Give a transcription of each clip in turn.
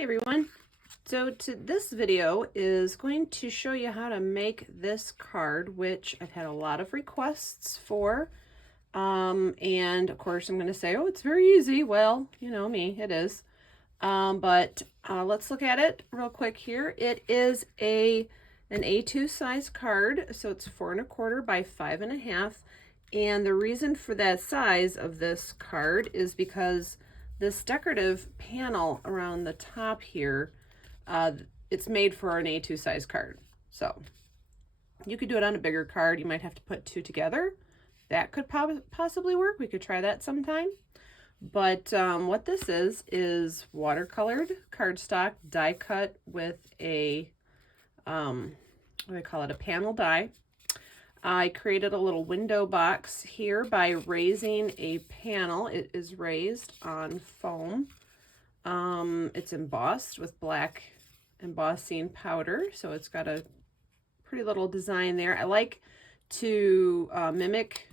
Hi everyone. So this video is going to show you how to make this card, which I've had a lot of requests for. And of course I'm going to say, oh, it's very easy. Well, you know me, it is. But let's look at it real quick here. It is an A2 size card, so it's 4 1/4 by 5 1/2. And the reason for that size of this card is because this decorative panel around the top here, it's made for an A2 size card. So you could do it on a bigger card. You might have to put two together. That could possibly work. We could try that sometime. But what this is watercolored cardstock die cut with a, what do they call it, a panel die. I created a little window box here by raising a panel. It is raised on foam. It's embossed with black embossing powder, so it's got a pretty little design there. I like to mimic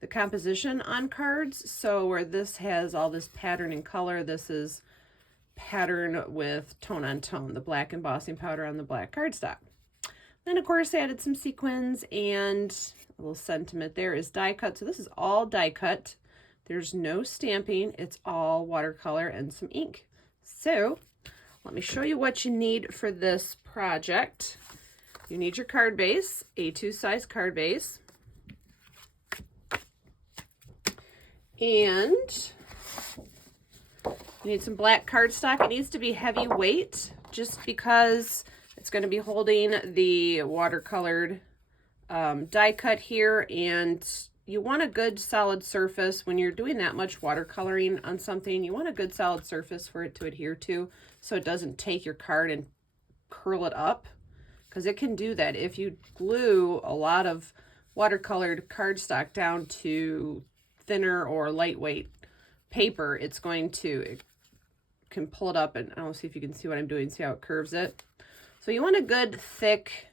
the composition on cards, so where this has all this pattern and color, this is pattern with tone on tone, the black embossing powder on the black cardstock. Then of course I added some sequins and a little sentiment there is die cut. So this is all die cut. There's no stamping. It's all watercolor and some ink. So let me show you what you need for this project. You need your card base, A2 size card base. And you need some black cardstock. It needs to be heavyweight just because it's going to be holding the watercolored die cut here, and you want a good solid surface when you're doing that much watercoloring on something. You want a good solid surface for it to adhere to so it doesn't take your card and curl it up, because it can do that. If you glue a lot of watercolored cardstock down to thinner or lightweight paper, it can pull it up, and I'll see if you can see what I'm doing, see how it curves it. So you want a good thick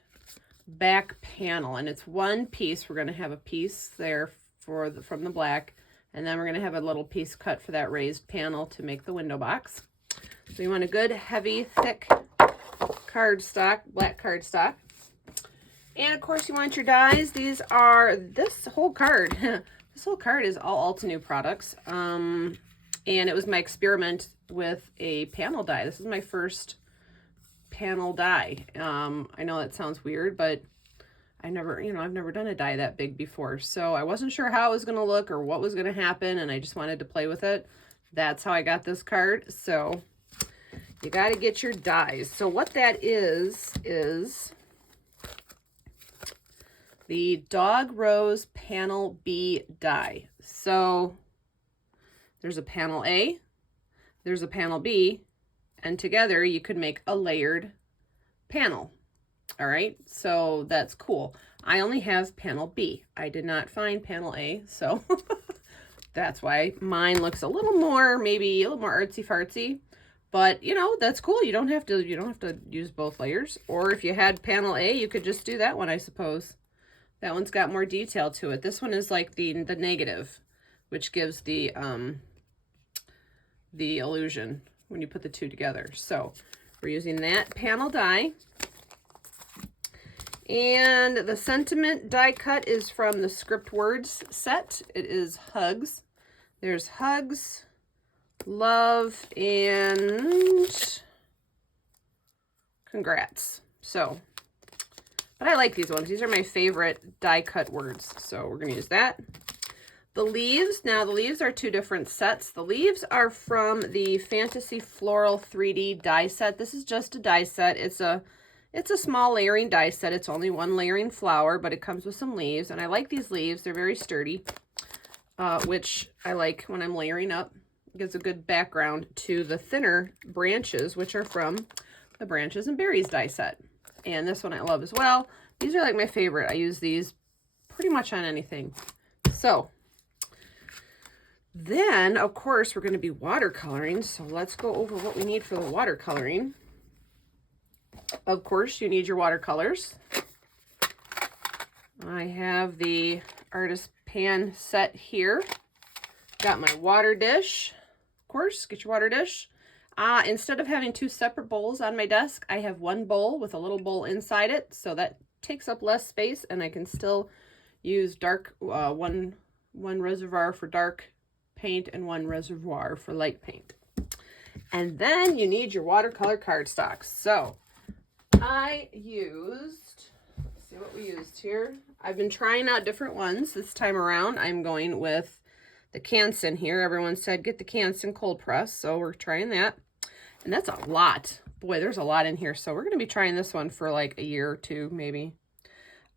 back panel, and it's one piece. We're going to have a piece there from the black, and then we're going to have a little piece cut for that raised panel to make the window box. So you want a good heavy thick cardstock, black cardstock. And of course you want your dies. This whole card this whole card is all Altenew products, and it was my experiment with a panel die. This is my first panel die. I know that sounds weird, but I've never done a die that big before, so I wasn't sure how it was going to look or what was going to happen, and I just wanted to play with it. That's how I got this card. So you got to get your dies. So what that is the Dog Rose Panel B die. So there's a panel A, there's a panel B, and together you could make a layered panel. All right, so that's cool. I only have panel B. I did not find panel A, so that's why mine looks maybe a little more artsy fartsy. But you know, that's cool. You don't have to use both layers. Or if you had panel A, you could just do that one, I suppose. That one's got more detail to it. This one is like the negative, which gives the illusion when you put the two together. So we're using that panel die. And the sentiment die cut is from the Script Words set. It is hugs. There's hugs, love, and congrats. So, but I like these ones. These are my favorite die cut words. So we're going to use that. The leaves, now the leaves are two different sets. The leaves are from the Fantasy Floral 3D die set. This is just a die set. It's a small layering die set. It's only one layering flower, but it comes with some leaves. And I like these leaves. They're very sturdy, which I like when I'm layering up. It gives a good background to the thinner branches, which are from the Branches and Berries die set. And this one I love as well. These are like my favorite. I use these pretty much on anything. So then, of course, we're going to be watercoloring. So let's go over what we need for the watercoloring. Of course, you need your watercolors. I have the Artist Pan set here. Got my water dish. Of course, get your water dish. Instead of having two separate bowls on my desk, I have one bowl with a little bowl inside it, so that takes up less space, and I can still use dark one reservoir for dark paint and one reservoir for light paint. And then you need your watercolor cardstock. So I used, let's see what we used here. I've been trying out different ones this time around. I'm going with the Canson here. Everyone said get the Canson cold press, so we're trying that. And that's a lot. Boy, there's a lot in here. So we're going to be trying this one for like a year or two, maybe.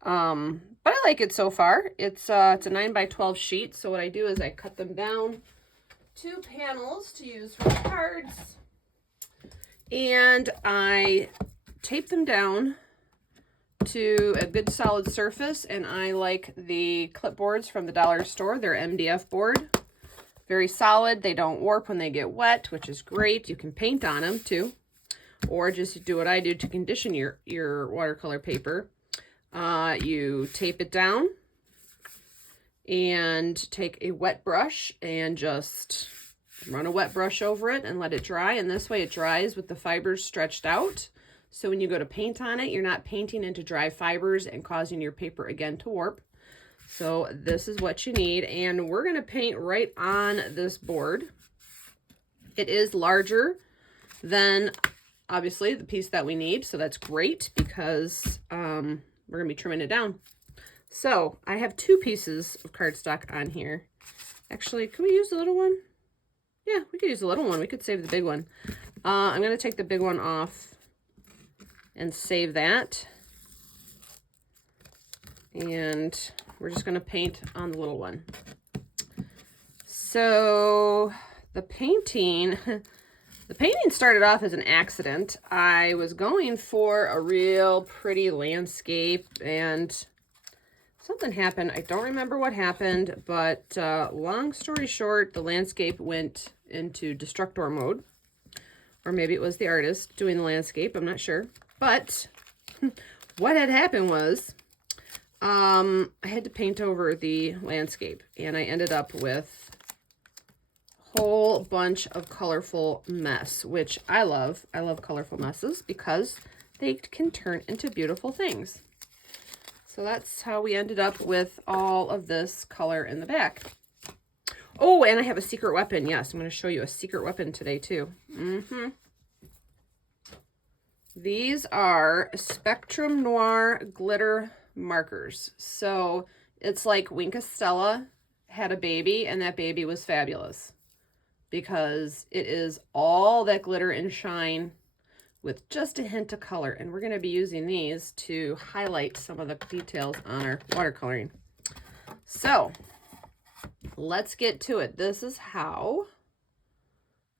But I like it so far. It's a 9x12 sheet. So what I do is I cut them down to panels to use for cards. And I tape them down to a good solid surface. And I like the clipboards from the dollar store. They're MDF board. Very solid. They don't warp when they get wet, which is great. You can paint on them too, or just do what I do to condition your watercolor paper. You tape it down and take a wet brush and just run a wet brush over it and let it dry. And this way it dries with the fibers stretched out. So when you go to paint on it, you're not painting into dry fibers and causing your paper again to warp. So this is what you need, and we're going to paint right on this board. It is larger than, obviously, the piece that we need, so that's great because we're going to be trimming it down. So I have two pieces of cardstock on here. Actually, can we use the little one? Yeah, we could use the little one. We could save the big one. I'm going to take the big one off and save that. And we're just going to paint on the little one. So the painting started off as an accident. I was going for a real pretty landscape and something happened. I don't remember what happened, but long story short, the landscape went into destructor mode. Or maybe it was the artist doing the landscape. I'm not sure. But what had happened was I had to paint over the landscape, and I ended up with a whole bunch of colorful mess, which I love. I love colorful messes because they can turn into beautiful things. So that's how we ended up with all of this color in the back. Oh, and I have a secret weapon. Yes, I'm going to show you a secret weapon today too. These are Spectrum Noir glitter markers. So it's like Winka Stella had a baby, and that baby was fabulous because it is all that glitter and shine with just a hint of color. And we're going to be using these to highlight some of the details on our watercoloring. So let's get to it. This is how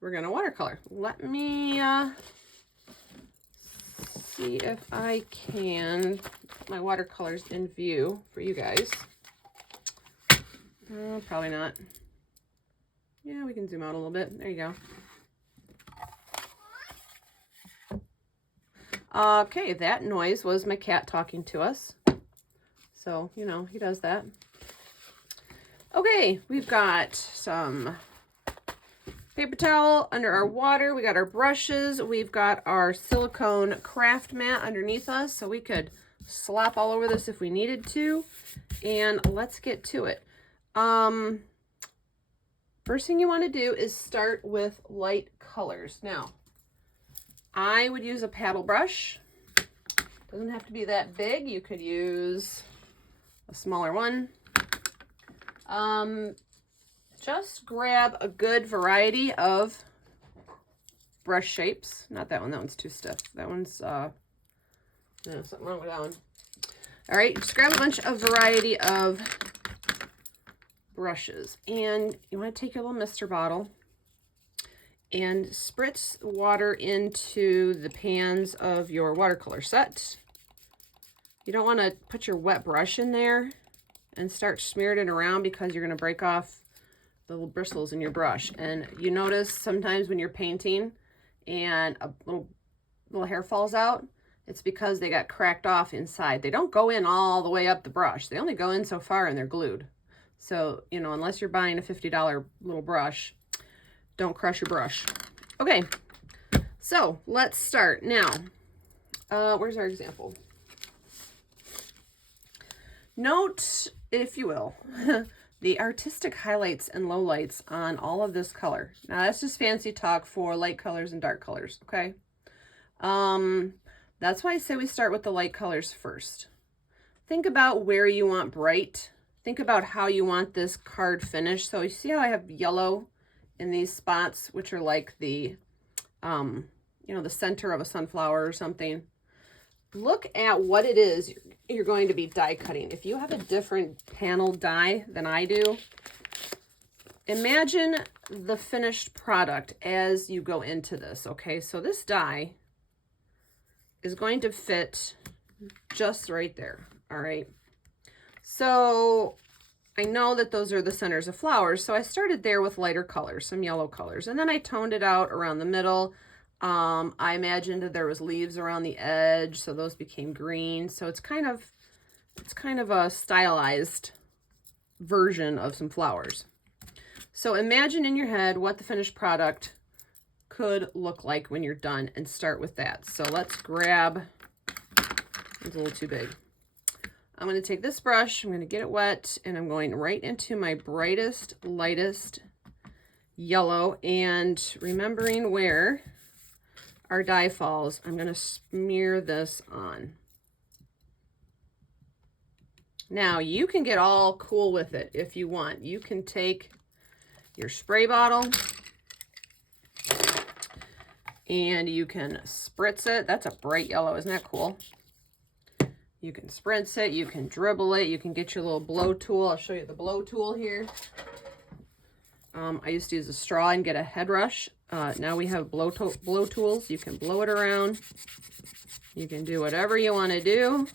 we're going to watercolor. Let me see if I can put my watercolors in view for you guys. Probably not. Yeah, we can zoom out a little bit. There you go. Okay, that noise was my cat talking to us. So, you know, he does that. Okay, we've got some paper towel under our water. We got our brushes. We've got our silicone craft mat underneath us, so we could slop all over this if we needed to. And let's get to it. First thing you want to do is start with light colors. Now, I would use a paddle brush. Doesn't have to be that big. You could use a smaller one. Just grab a good variety of brush shapes. Not that one. That one's too stiff. That one's, no, something wrong with that one. All right, just grab a bunch of variety of brushes. And you want to take your little mister bottle and spritz water into the pans of your watercolor set. You don't want to put your wet brush in there and start smearing it around because you're going to break off the little bristles in your brush. And you notice sometimes when you're painting and a little hair falls out, it's because they got cracked off inside. They don't go in all the way up the brush. They only go in so far and they're glued. So, you know, unless you're buying a $50 little brush, don't crush your brush. Okay, So let's start now. Where's our example? Note, if you will, the artistic highlights and lowlights on all of this color. Now that's just fancy talk for light colors and dark colors, okay? That's why I say we start with the light colors first. Think about where you want bright. Think about how you want this card finished. So you see how I have yellow in these spots, which are like the, you know, the center of a sunflower or something. Look at what it is you're going to be die cutting. If you have a different panel die than I do, imagine the finished product as you go into this, okay? So this die is going to fit just right there, all right? So I know that those are the centers of flowers, so I started there with lighter colors, some yellow colors, and then I toned it out around the middle. I imagined that there was leaves around the edge, so those became green. So it's kind of a stylized version of some flowers. So imagine in your head what the finished product could look like when you're done, and start with that. So let's grab, it's a little too big. I'm going to take this brush, I'm going to get it wet, and I'm going right into my brightest, lightest yellow, and remembering where our die falls, I'm going to smear this on. Now you can get all cool with it if you want. You can take your spray bottle and you can spritz it. That's a bright yellow, isn't that cool? You can spritz it, you can dribble it, you can get your little blow tool. I'll show you the blow tool here. I used to use a straw and get a head rush. Now we have blow tools. You can blow it around. You can do whatever you want to do.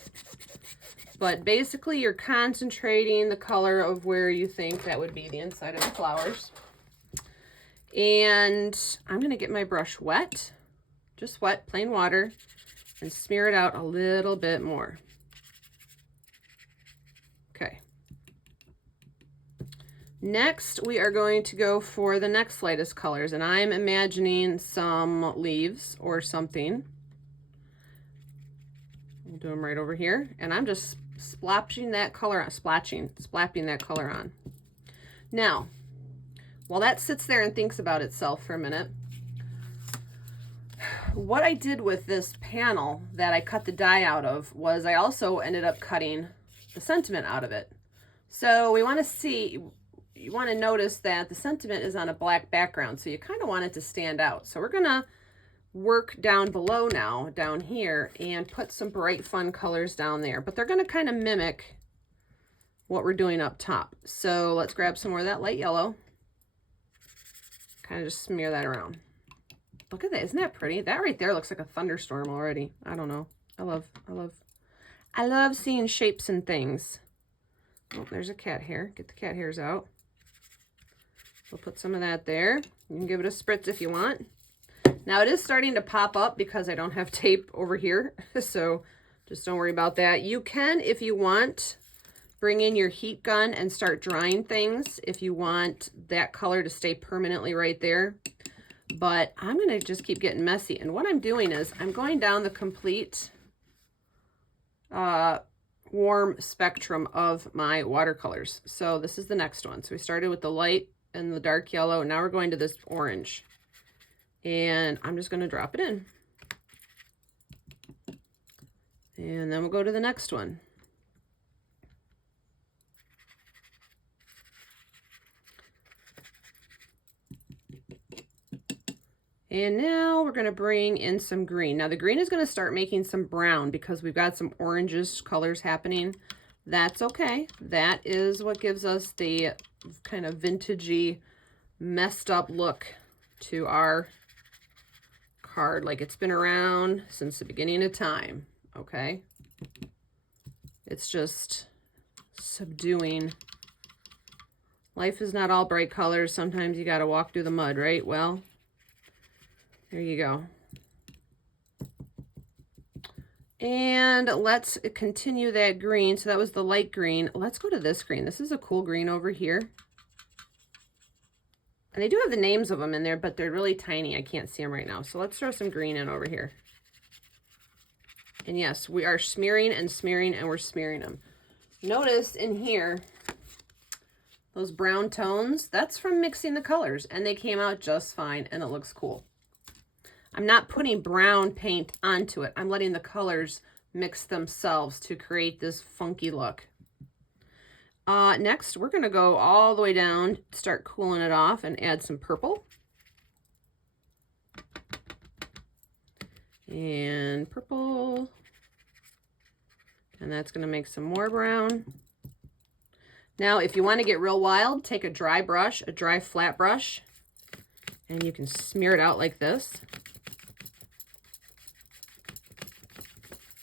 But basically you're concentrating the color of where you think that would be the inside of the flowers. And I'm going to get my brush wet, just wet, plain water, and smear it out a little bit more. Okay. Next, we are going to go for the next lightest colors, and I'm imagining some leaves or something. We'll do them right over here, and I'm just splashing that color on, splapping that color on. Now, while that sits there and thinks about itself for a minute, what I did with this panel that I cut the die out of was I also ended up cutting the sentiment out of it. So we want to see, you want to notice that the sentiment is on a black background, so you kind of want it to stand out. So we're going to work down below now, down here, and put some bright, fun colors down there. But they're going to kind of mimic what we're doing up top. So let's grab some more of that light yellow. Kind of just smear that around. Look at that. Isn't that pretty? That right there looks like a thunderstorm already. I don't know. I love seeing shapes and things. Oh, there's a cat hair. Get the cat hairs out. We'll put some of that there. You can give it a spritz if you want. Now it is starting to pop up because I don't have tape over here. So just don't worry about that. You can, if you want, bring in your heat gun and start drying things if you want that color to stay permanently right there. But I'm going to just keep getting messy. And what I'm doing is I'm going down the complete warm spectrum of my watercolors. So this is the next one. So we started with the light and the dark yellow. Now we're going to this orange. And I'm just going to drop it in. And then we'll go to the next one. And now we're going to bring in some green. Now the green is going to start making some brown because we've got some orangish colors happening. That's okay. That is what gives us the kind of vintagey, messed up look to our card, like it's been around since the beginning of time, okay? It's just subduing. Life is not all bright colors. Sometimes you got to walk through the mud, right? Well, there you go. And let's continue that green. So that was the light green. Let's go to this green. This is a cool green over here. And they do have the names of them in there, but they're really tiny. I can't see them right now. So let's throw some green in over here. And yes, we are smearing and smearing and we're smearing them. Notice in here, those brown tones, that's from mixing the colors. And they came out just fine and it looks cool. I'm not putting brown paint onto it. I'm letting the colors mix themselves to create this funky look. Next, we're going to go all the way down, start cooling it off, and add some purple. And purple. And that's going to make some more brown. Now, if you want to get real wild, take a dry brush, a dry flat brush, and you can smear it out like this.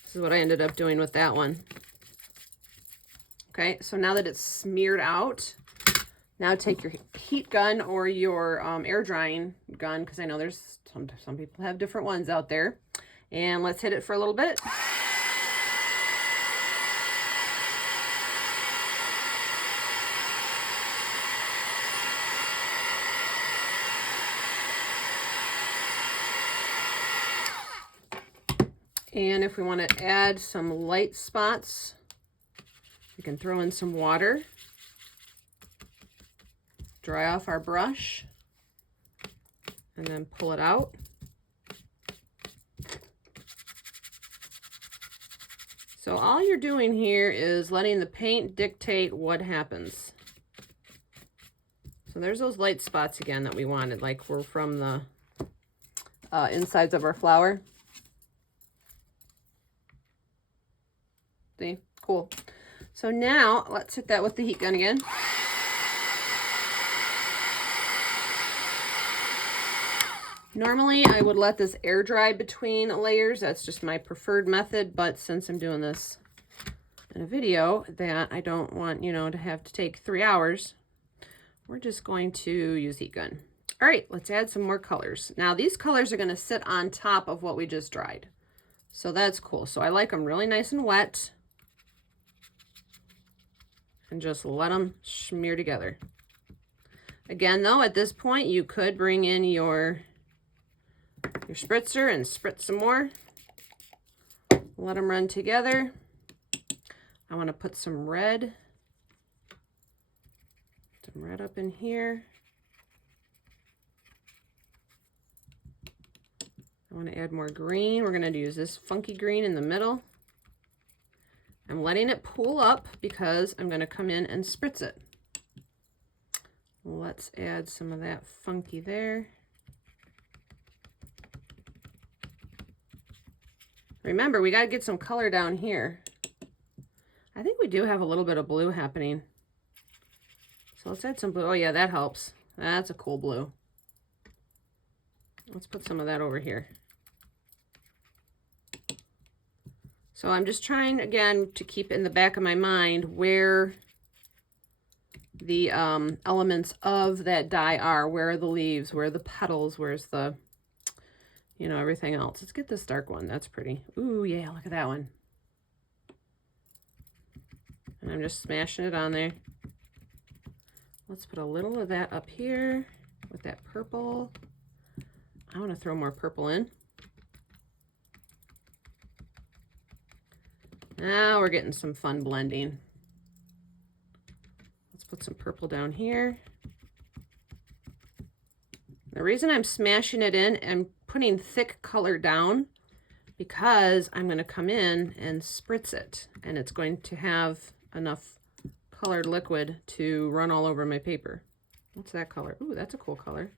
This is what I ended up doing with that one. Okay, so now that it's smeared out, now take your heat gun or your air drying gun, because I know there's some people have different ones out there. And let's hit it for a little bit. And if we want to add some light spots, we can throw in some water, dry off our brush, and then pull it out. So all you're doing here is letting the paint dictate what happens. So there's those light spots again that we wanted, like we're from the insides of our flower. See? Cool. So now let's hit that with the heat gun again. Normally I would let this air dry between layers. That's just my preferred method, but since I'm doing this in a video that I don't want, you know, to have to take 3 hours, we're just going to use heat gun. All right, let's add some more colors. Now these colors are going to sit on top of what we just dried. So that's cool. So I like them really nice and wet. And just let them smear together. Again, though, at this point, you could bring in your spritzer and spritz some more. Let them run together. I want to put some red up in here. I want to add more green. We're going to use this funky green in the middle. I'm letting it pool up because I'm going to come in and spritz it. Let's add some of that funky there. Remember, we got to get some color down here. I think we do have a little bit of blue happening. So let's add some blue. Oh yeah, that helps. That's a cool blue. Let's put some of that over here. So I'm just trying, again, to keep in the back of my mind where the elements of that die are. Where are the leaves? Where are the petals? Where's the, you know, everything else. Let's get this dark one. That's pretty. Ooh, yeah, look at that one. And I'm just smashing it on there. Let's put a little of that up here with that purple. I want to throw more purple in. Now we're getting some fun blending. Let's put some purple down here. The reason I'm smashing it in and putting thick color down, because I'm going to come in and spritz it, and it's going to have enough colored liquid to run all over my paper. What's that color? Ooh, that's a cool color.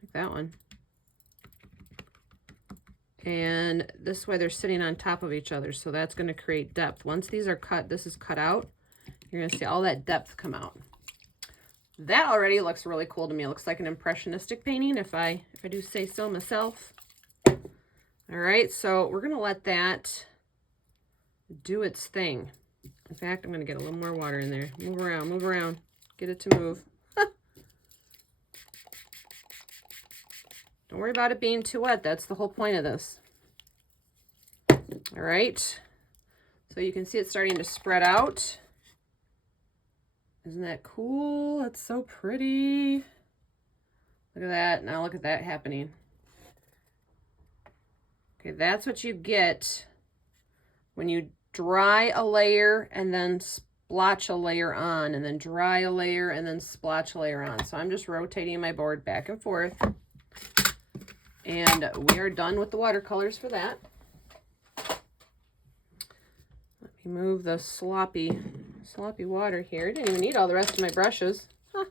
Like that one. And this way they're sitting on top of each other, so that's going to create depth. Once these are cut, this is cut out, you're going to see all that depth come out. That already looks really cool to me. It looks like an impressionistic painting, if I do say so myself. All right, so we're going to let that do its thing. In fact, I'm going to get a little more water in there. Move around, get it to move. Don't worry about it being too wet. That's the whole point of this. All right. So you can see it's starting to spread out. Isn't that cool? That's so pretty. Look at that. Now look at that happening. Okay, that's what you get when you dry a layer and then splotch a layer on, and then dry a layer and then splotch a layer on. So I'm just rotating my board back and forth. And we are done with the watercolors for that. Let me move the sloppy water here. Didn't even need all the rest of my brushes. Huh.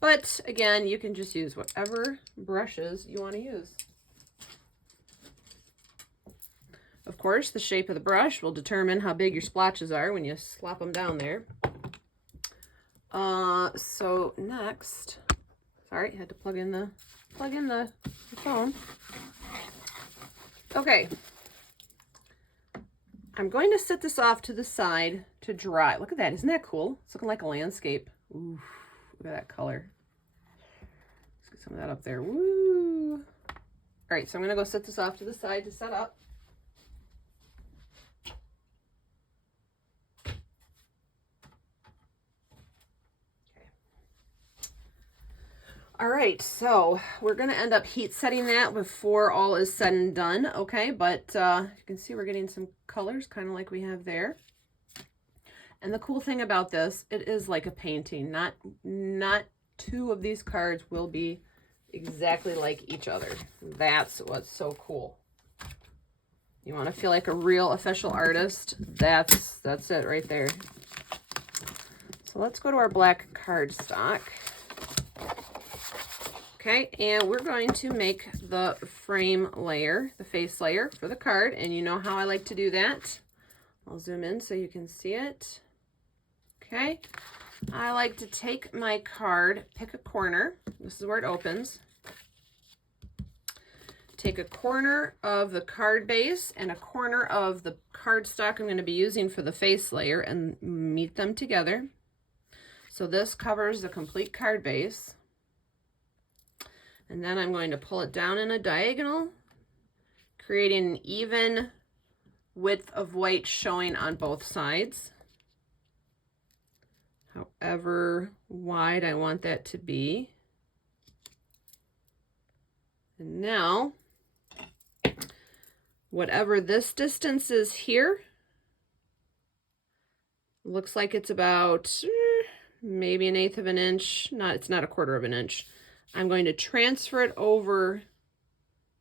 But again, you can just use whatever brushes you want to use. Of course, the shape of the brush will determine how big your splotches are when you slop them down there. So next, sorry, had to plug in the phone. Okay. I'm going to set this off to the side to dry. Look at that. Isn't that cool? It's looking like a landscape. Ooh, look at that color. Let's get some of that up there. Woo! All right, so I'm going to go set this off to the side to set up. All right, so we're going to end up heat setting that before all is said and done, okay? But you can see we're getting some colors kind of like we have there. And the cool thing about this, it is like a painting. Not two of these cards will be exactly like each other. That's what's so cool. You want to feel like a real official artist? That's it right there. So let's go to our black cardstock. Okay, and we're going to make the frame layer, the face layer for the card, and you know how I like to do that. I'll zoom in so you can see it. Okay, I like to take my card, pick a corner. This is where it opens. Take a corner of the card base and a corner of the cardstock I'm going to be using for the face layer and meet them together. So this covers the complete card base. And then I'm going to pull it down in a diagonal, creating an even width of white showing on both sides. However wide I want that to be. And now, whatever this distance is here, looks like it's about maybe 1/8 of an inch. It's not 1/4 of an inch. I'm going to transfer it over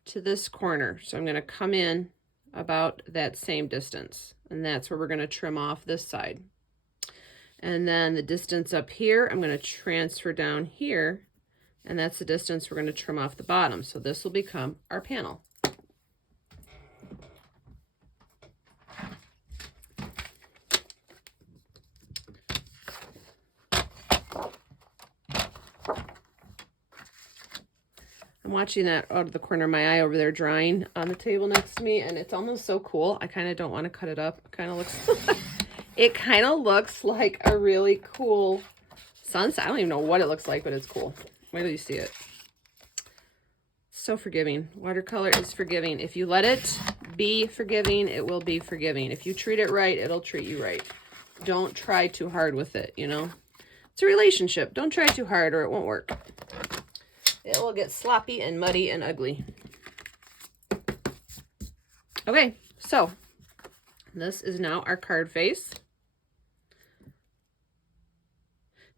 to this corner. So I'm going to come in about that same distance, and that's where we're going to trim off this side. And then the distance up here, I'm going to transfer down here, and that's the distance we're going to trim off the bottom. So this will become our panel. I'm watching that out of the corner of my eye over there drying on the table next to me, and it's almost so cool. I kind of don't want to cut it up. It kind of looks it kind of looks like a really cool sunset. I don't even know what it looks like, but it's cool. Wait till you see it. So forgiving. Watercolor is forgiving. If you let it be forgiving, it will be forgiving. If you treat it right, it'll treat you right. Don't try too hard with it, you know? It's a relationship. Don't try too hard or it won't work. It will get sloppy and muddy and ugly. Okay, so this is now our card face.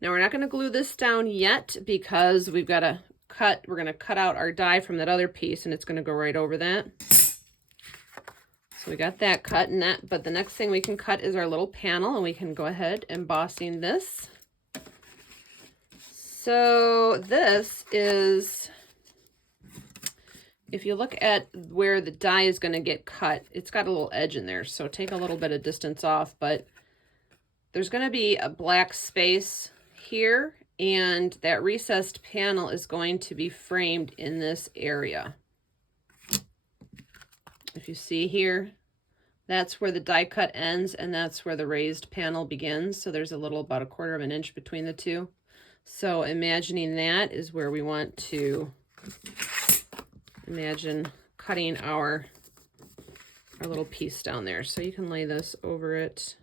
Now we're not going to glue this down yet because we've got to cut. We're going to cut out our die from that other piece, and it's going to go right over that. So we got that cut, and that. But the next thing we can cut is our little panel, and we can go ahead embossing this. So this is, if you look at where the die is going to get cut, it's got a little edge in there. So take a little bit of distance off, but there's going to be a black space here, and that recessed panel is going to be framed in this area. If you see here, that's where the die cut ends, and that's where the raised panel begins. So there's a little, about 1/4 of an inch between the two. So imagining that is where we want to imagine cutting our little piece down there. So you can lay this over it.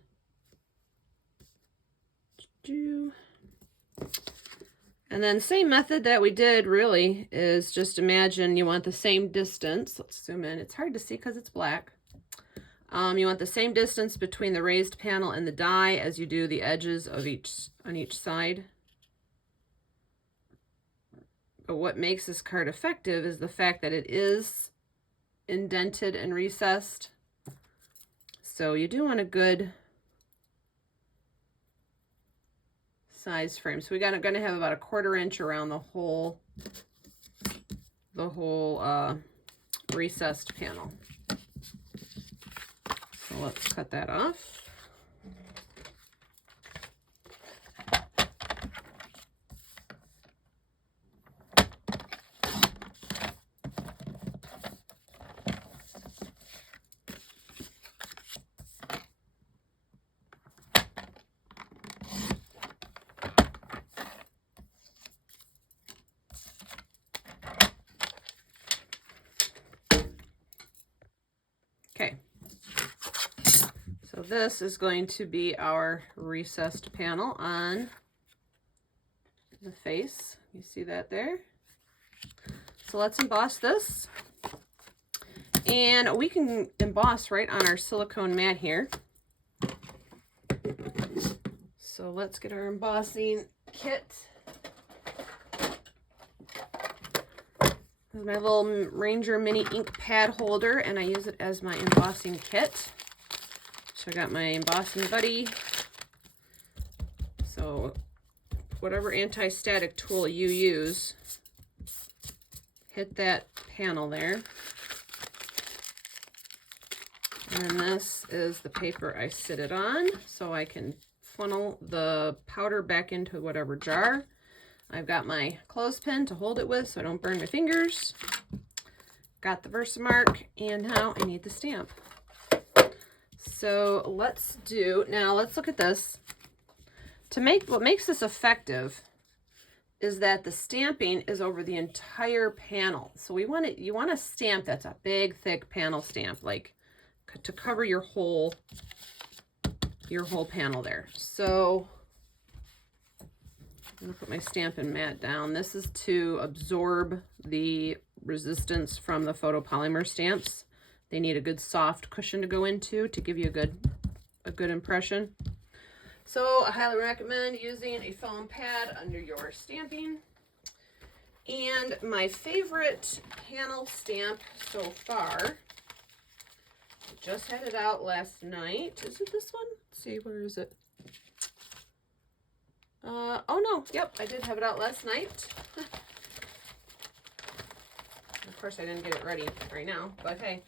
And then same method that we did really is just imagine you want the same distance. Let's zoom in. It's hard to see because it's black. You want the same distance between the raised panel and the die as you do the edges of on each side. But what makes this card effective is the fact that it is indented and recessed. So you do want a good size frame. So we're gonna have about a 1/4 inch around the whole recessed panel. So let's cut that off. Okay, so this is going to be our recessed panel on the face. You see that there? So let's emboss this. And we can emboss right on our silicone mat here. So let's get our embossing kit. This is my little Ranger mini ink pad holder, and I use it as my embossing kit. So I got my embossing buddy. So whatever anti-static tool you use, hit that panel there. And this is the paper I sit it on, so I can funnel the powder back into whatever jar. I've got my clothespin to hold it with so I don't burn my fingers. Got the Versamark, and now I need the stamp. So let's look at this. What makes this effective is that the stamping is over the entire panel. So you want a stamp that's a big, thick panel stamp, like to cover your whole panel there. So I'm gonna put my Stampin' mat down. This is to absorb the resistance from the photopolymer stamps. They need a good soft cushion to go into to give you a good impression. So I highly recommend using a foam pad under your stamping. And my favorite panel stamp so far, I just had it out last night. Is it this one? Let's see, where is it? Oh no, yep, I did have it out last night. Of course I didn't get it ready right now, but hey.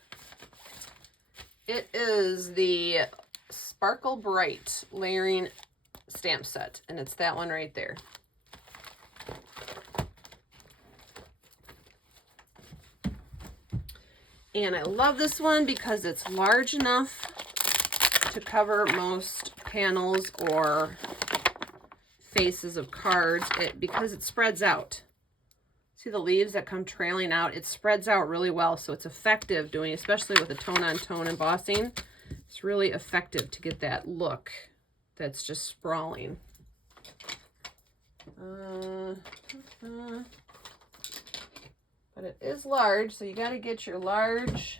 It is the Sparkle Bright layering stamp set, and it's that one right there. And I love this one because it's large enough to cover most panels or faces of cards, because it spreads out. See the leaves that come trailing out? It spreads out really well, so it's effective doing, especially with a tone-on-tone embossing. It's really effective to get that look that's just sprawling. But it is large, so you got to get your large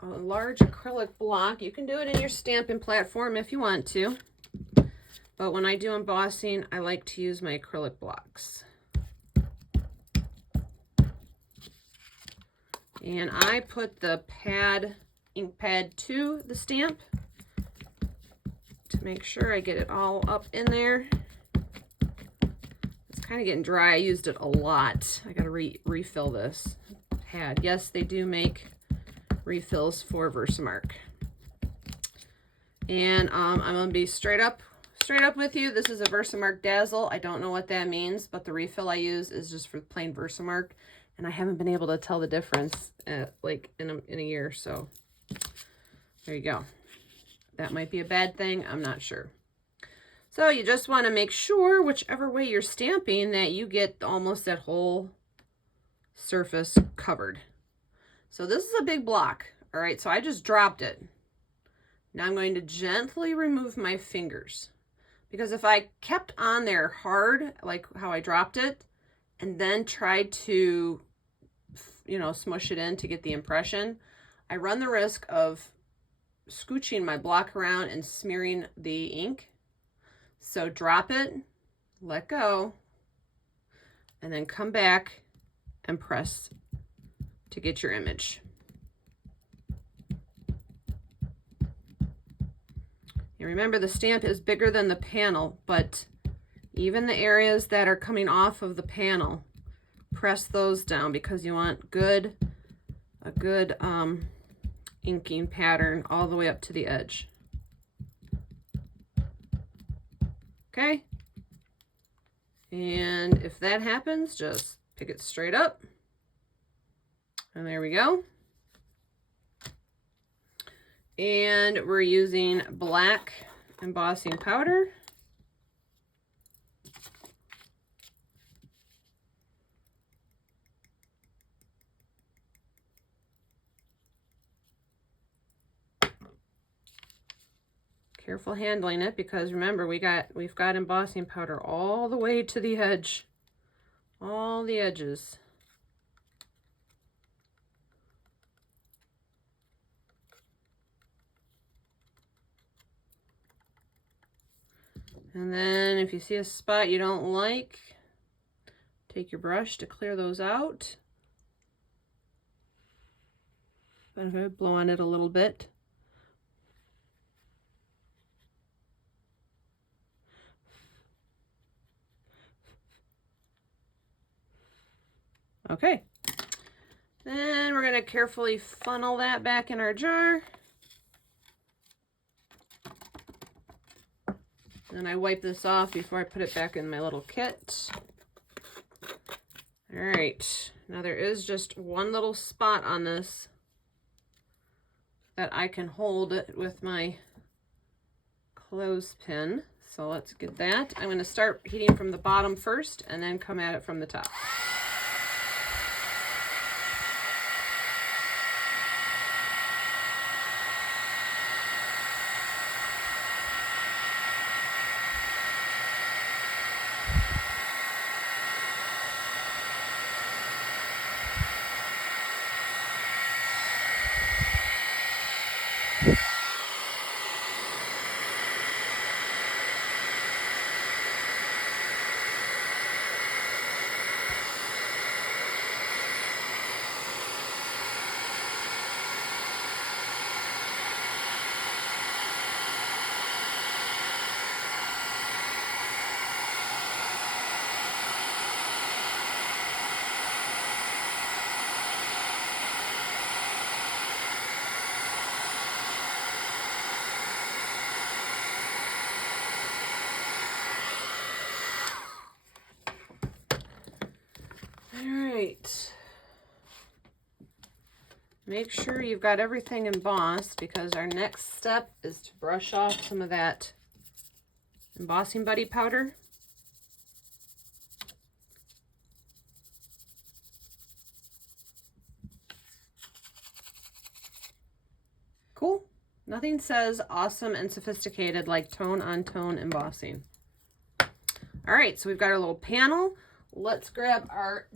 acrylic block. You can do it in your Stampin' platform if you want to. But when I do embossing, I like to use my acrylic blocks. And I put the ink pad to the stamp to make sure I get it all up in there. It's kind of getting dry. I used it a lot. I got to refill this pad. Yes, they do make refills for Versamark. And I'm going to be straight up with you. This is a Versamark Dazzle. I don't know what that means, but the refill I use is just for plain Versamark, and I haven't been able to tell the difference like in a year. So there you go. That might be a bad thing. I'm not sure. So you just want to make sure, whichever way you're stamping, that you get almost that whole surface covered. So this is a big block. All right, so I just dropped it. Now I'm going to gently remove my fingers. Because if I kept on there hard, like how I dropped it, and then tried to, you know, smush it in to get the impression, I run the risk of scooching my block around and smearing the ink. So drop it, let go, and then come back and press to get your image. And remember, the stamp is bigger than the panel, but even the areas that are coming off of the panel, press those down because you want a good inking pattern all the way up to the edge. Okay? And if that happens, just pick it straight up. And there we go. And we're using black embossing powder. Careful handling it because remember we've got embossing powder all the way to the edge, all the edges. And then if you see a spot you don't like, take your brush to clear those out. Okay, blow on it a little bit. Okay, then we're going to carefully funnel that back in our jar. And I wipe this off before I put it back in my little kit. All right, now there is just one little spot on this that I can hold it with my clothespin. So let's get that. I'm going to start heating from the bottom first and then come at it from the top. Make sure you've got everything embossed because our next step is to brush off some of that embossing buddy powder. Cool. Nothing says awesome and sophisticated like tone on tone embossing. All right, so we've got our little panel. Let's grab our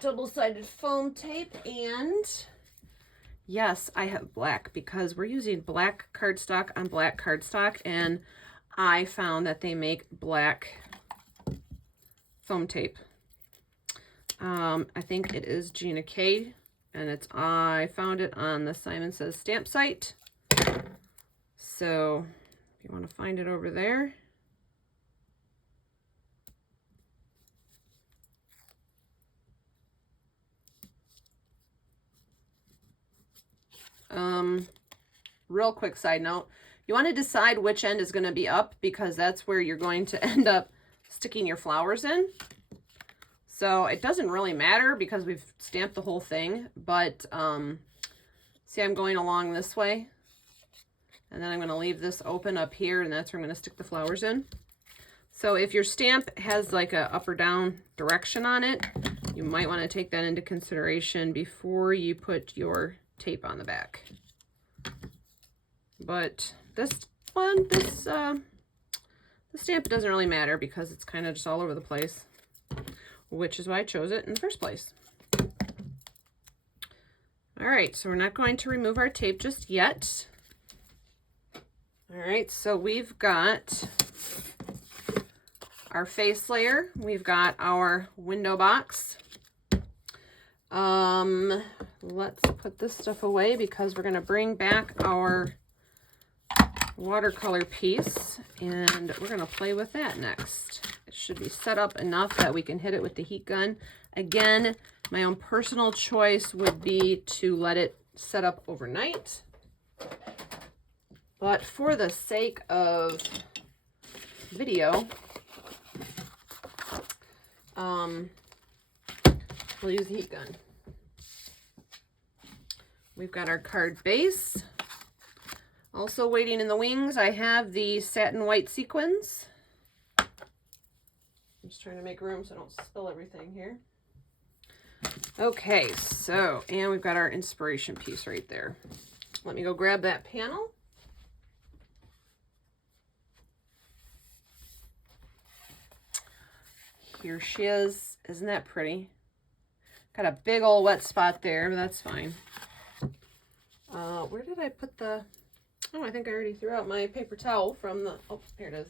double-sided foam tape and yes, I have black because we're using black cardstock on black cardstock, and I found that they make black foam tape. I think it is Gina K, and I found it on the Simon Says stamp site. So if you want to find it over there. Real quick side note, you want to decide which end is going to be up because that's where you're going to end up sticking your flowers in. So it doesn't really matter because we've stamped the whole thing, but see, I'm going along this way, and then I'm going to leave this open up here, and that's where I'm going to stick the flowers in. So if your stamp has like a up or down direction on it, you might want to take that into consideration before you put your tape on the back. But this The stamp doesn't really matter because it's kind of just all over the place, which is why I chose it in the first place. All right, so we're not going to remove our tape just yet. All right, so we've got our face layer. We've got our window box. Let's put this stuff away because we're going to bring back our watercolor piece and we're going to play with that next. It should be set up enough that we can hit it with the heat gun. Again, my own personal choice would be to let it set up overnight. But for the sake of video, we'll use the heat gun. We've got our card base. Also waiting in the wings, I have the satin white sequins. I'm just trying to make room so I don't spill everything here. Okay, so, and we've got our inspiration piece right there. Let me go grab that panel. Here she is. Isn't that pretty? Got a big old wet spot there, but that's fine. Where did I put the... Oh, I think I already threw out my paper towel from the... Oh, here it is.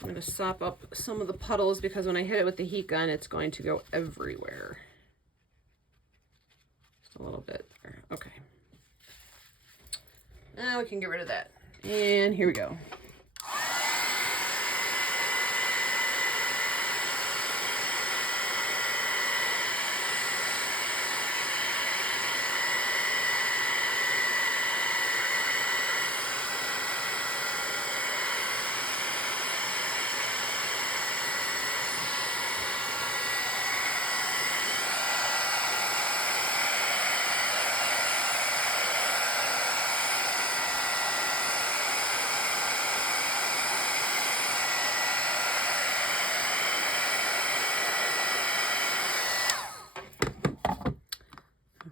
I'm going to sop up some of the puddles because when I hit it with the heat gun, it's going to go everywhere. Just a little bit there. Okay. Now we can get rid of that. And here we go.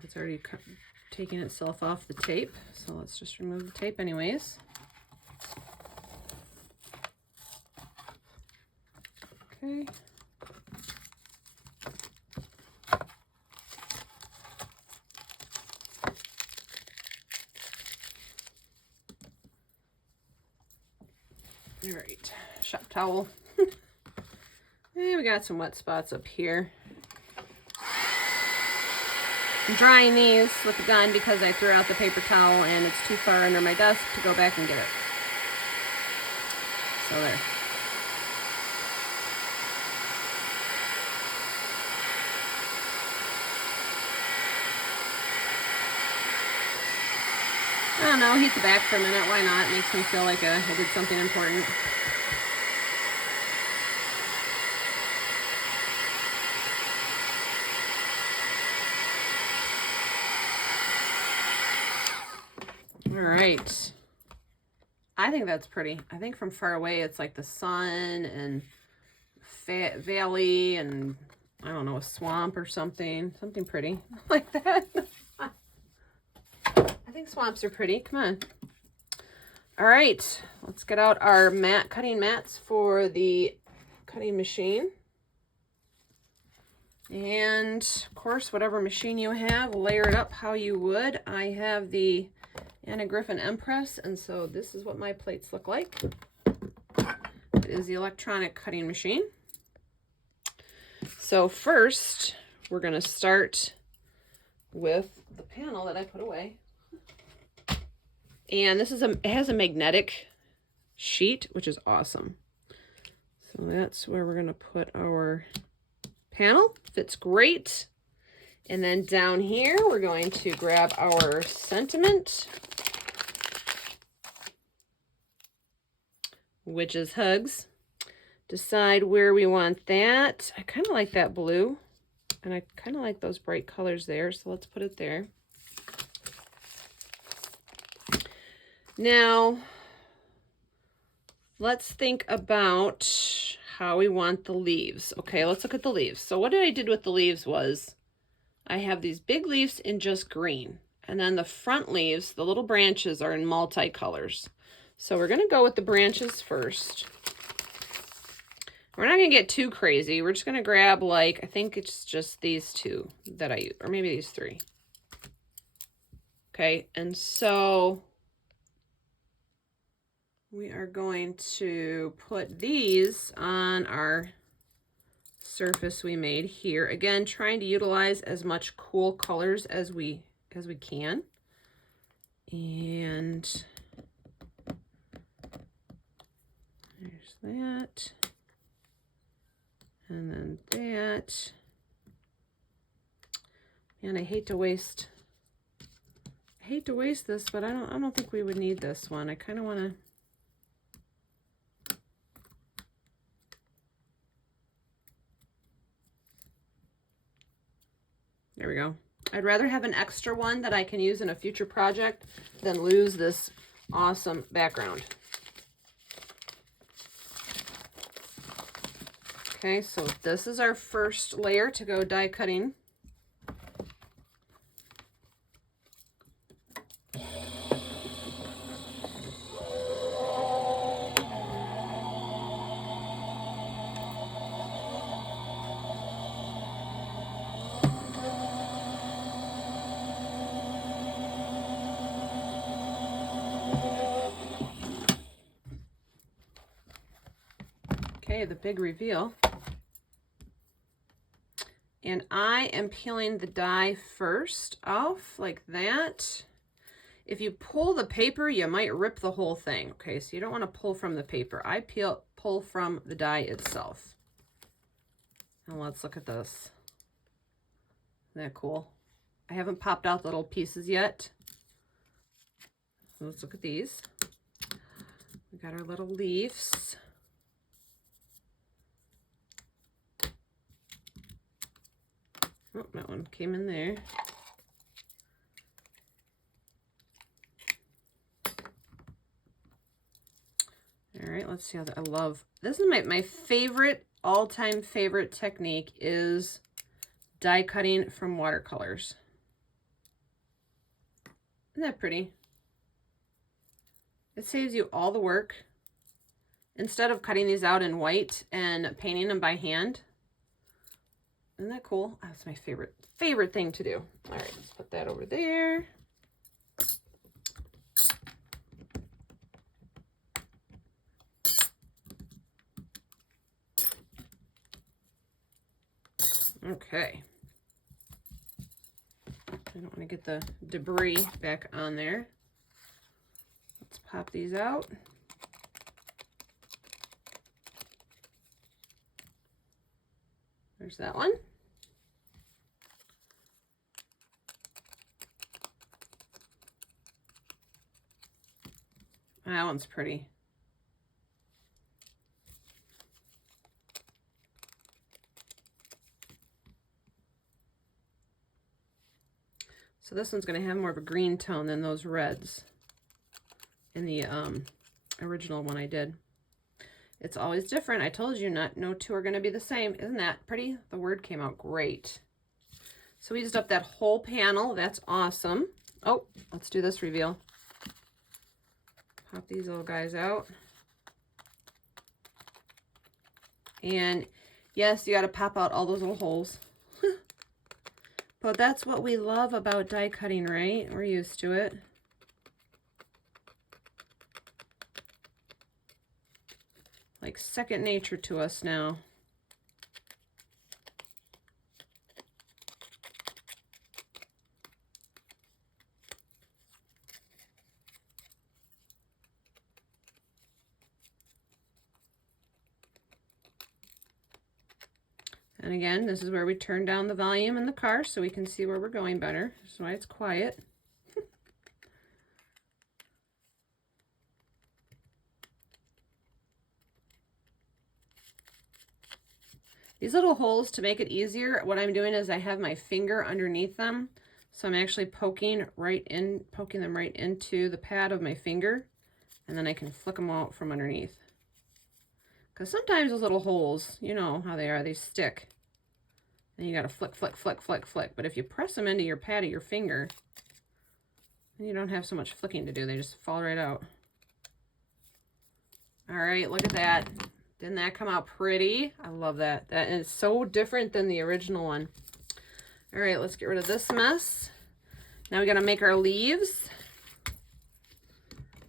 It's already taking itself off the tape, so let's just remove the tape anyways. Okay. All right, shop towel. And we got some wet spots up here. I'm drying these with the gun because I threw out the paper towel and it's too far under my desk to go back and get it. So there. I don't know, heat the back for a minute, why not? It makes me feel like I did something important. All right. I think that's pretty. I think from far away it's like the sun and valley and I don't know, a swamp or something. Something pretty like that. I think swamps are pretty. Come on. All right. Let's get out our cutting mats for the cutting machine. And of course, whatever machine you have, layer it up how you would. I have the Anna Griffin Empress, and so this is what my plates look like. It is the electronic cutting machine. So first, we're going to start with the panel that I put away. And this is it has a magnetic sheet, which is awesome. So that's where we're going to put our panel. Fits great. And then down here, we're going to grab our sentiment, which is hugs. Decide where we want that. I kind of like that blue, and I kind of like those bright colors there, so let's put it there. Now, let's think about how we want the leaves. Okay, let's look at the leaves. So what I did with the leaves was I have these big leaves in just green, and then the front leaves, the little branches, are in multicolors. So we're going to go with the branches first. We're not going to get too crazy. We're just going to grab, like, I think it's just these two that I use, or maybe these three. Okay, and so we are going to put these on our surface we made here. Again, trying to utilize as much cool colors as we can. And there's that. And then that. And I hate to waste this, but I don't think we would need this one. I kind of want to. There we go. I'd rather have an extra one that I can use in a future project than lose this awesome background. Okay, so this is our first layer to go die cutting. Okay, the big reveal. And I am peeling the die first off like that. If you pull the paper, you might rip the whole thing. Okay, so you don't want to pull from the paper. I pull from the die itself. And let's look at this. Isn't that cool? I haven't popped out the little pieces yet. So let's look at these. We got our little leaves. Oh, that one came in there. All right, let's see how that, I love, this is my favorite, all-time favorite technique is die cutting from watercolors. Isn't that pretty? It saves you all the work. Instead of cutting these out in white and painting them by hand. Isn't that cool? That's my favorite thing to do. All right, let's put that over there. Okay. I don't want to get the debris back on there. Let's pop these out. There's that one. That one's pretty. So this one's going to have more of a green tone than those reds in the original one I did. It's always different. I told you no two are going to be the same. Isn't that pretty? The word came out great. So we used up that whole panel. That's awesome. Oh, let's do this reveal. Pop these little guys out. And yes, you got to pop out all those little holes. But that's what we love about die cutting, right? We're used to it. Like second nature to us now. And again, this is where we turn down the volume in the car so we can see where we're going better. That's why it's quiet. These little holes, to make it easier, what I'm doing is I have my finger underneath them. So I'm actually poking them right into the pad of my finger, and then I can flick them out from underneath. Because sometimes those little holes, you know how they are, they stick. And you got to flick, flick, flick, flick, flick. But if you press them into your pad of your finger, then you don't have so much flicking to do. They just fall right out. All right, look at that. Didn't that come out pretty? I love that. That is so different than the original one. All right, let's get rid of this mess. Now we gotta make our leaves.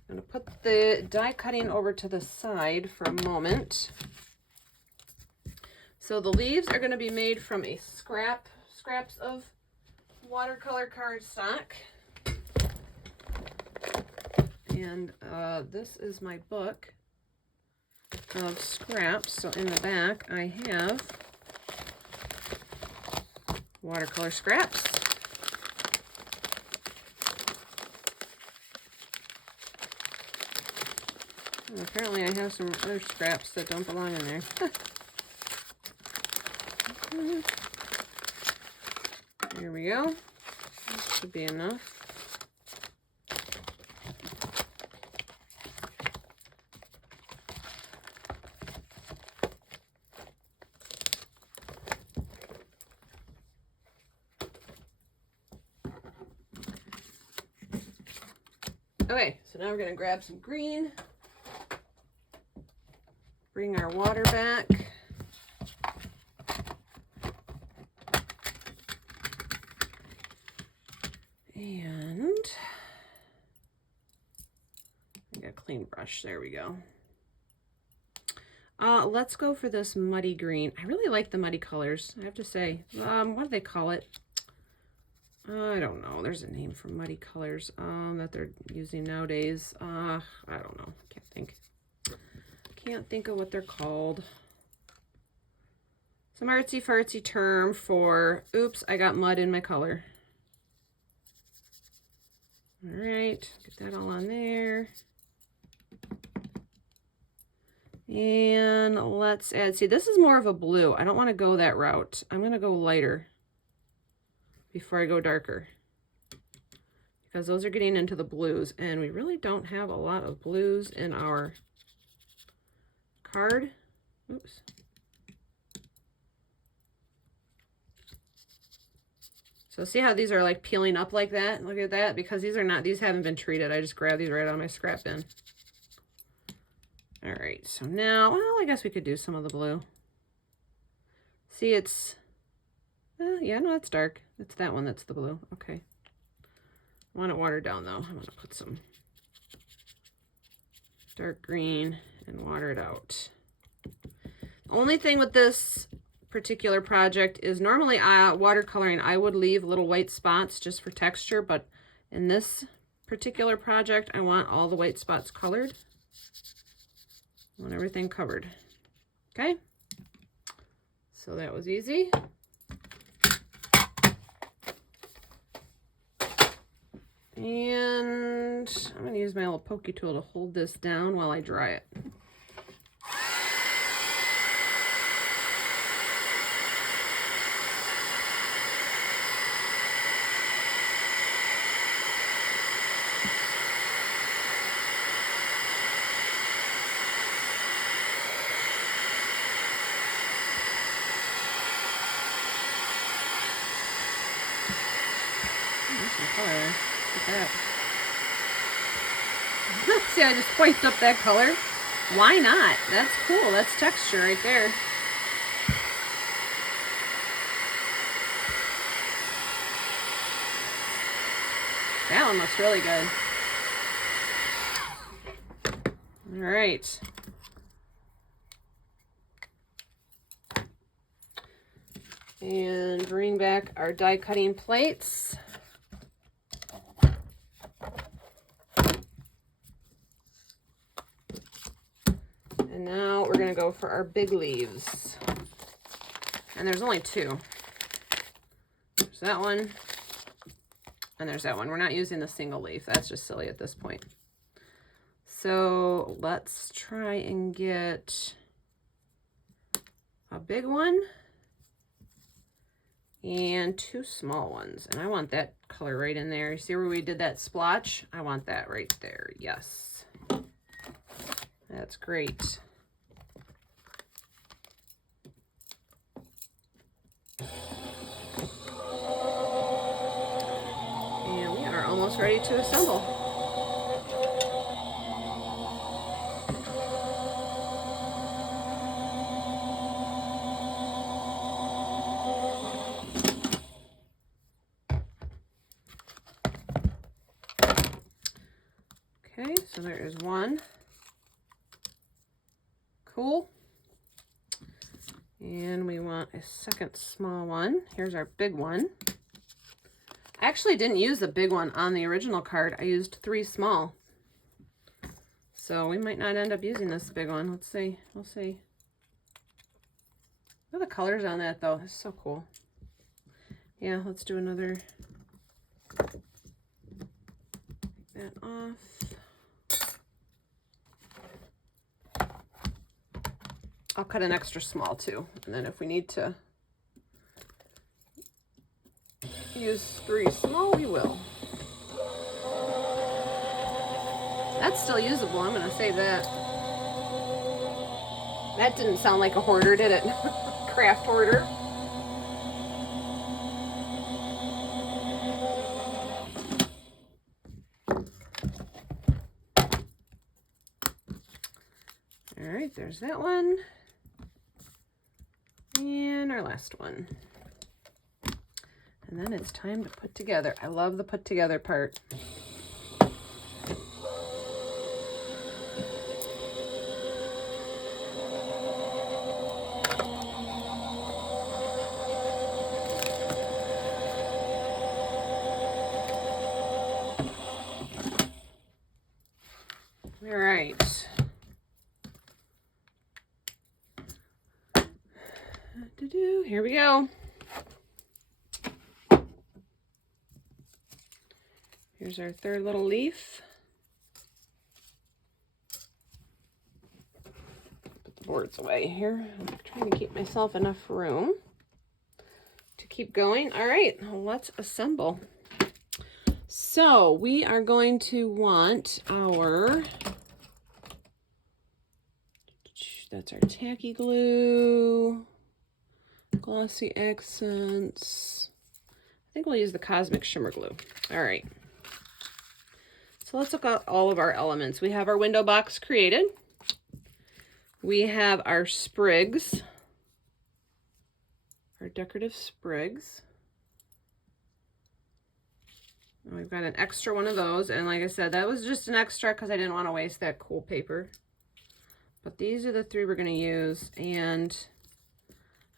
I'm gonna put the die cutting over to the side for a moment. So the leaves are gonna be made from a scraps of watercolor cardstock. And this is my book of scraps. So in the back I have watercolor scraps. And apparently I have some other scraps that don't belong in there. Here we go. That should be enough. Okay, so now we're going to grab some green, bring our water back, and I got a clean brush. There we go. Let's go for this muddy green. I really like the muddy colors, I have to say. What do they call it? I don't know. There's a name for muddy colors that they're using nowadays. I don't know. Can't think of what they're called. Some artsy fartsy term for, oops, I got mud in my color. All right, get that all on there. And let's add, see, this is more of a blue. I don't want to go that route. I'm going to go lighter before I go darker, because those are getting into the blues, and we really don't have a lot of blues in our card. Oops. So see how these are like peeling up like that? Look at that, because these haven't been treated. I just grabbed these right out of my scrap bin. All right, so now, well, I guess we could do some of the blue. See, it's, yeah, no, it's dark. It's that one that's the blue. Okay. I want it watered down though. I'm gonna put some dark green and water it out. The only thing with this particular project is normally watercoloring, I would leave little white spots just for texture, but in this particular project, I want all the white spots colored. I want everything covered. Okay. So that was easy. And I'm going to use my little pokey tool to hold this down while I dry it. There's some color there. Look at that. See, I just pointed up that color. Why not? That's cool. That's texture right there. That one looks really good. All right. And bring back our die cutting plates. And now we're going to go for our big leaves. And there's only two. There's that one. And there's that one. We're not using the single leaf. That's just silly at this point. So let's try and get a big one and two small ones. And I want that color right in there. You see where we did that splotch? I want that right there. Yes. That's great. And we are almost ready to assemble. so there is one. Cool. And we want a second small one. Here's our big one. I actually didn't use the big one on the original card. I used 3 small. So we might not end up using this big one. Let's see. We'll see. Look at the colors on that though. It's so cool. Yeah, let's do another. Take that off. I'll cut an extra small too. And then if we need to use 3 small, we will. That's still usable. I'm going to save that. That didn't sound like a hoarder, did it? Craft hoarder. All right, there's that one. And our last one. And then it's time to put together. I love the put together part. All right. Here we go. Here's our third little leaf. Put the boards away here. I'm trying to keep myself enough room to keep going. All right, let's assemble. So we are going to want our, that's our tacky glue, glossy accents. I think we'll use the Cosmic Shimmer Glue. All right. So let's look at all of our elements. We have our window box created. We have our sprigs, our decorative sprigs. And we've got an extra one of those. And like I said, that was just an extra because I didn't want to waste that cool paper. But these are the 3 we're going to use. And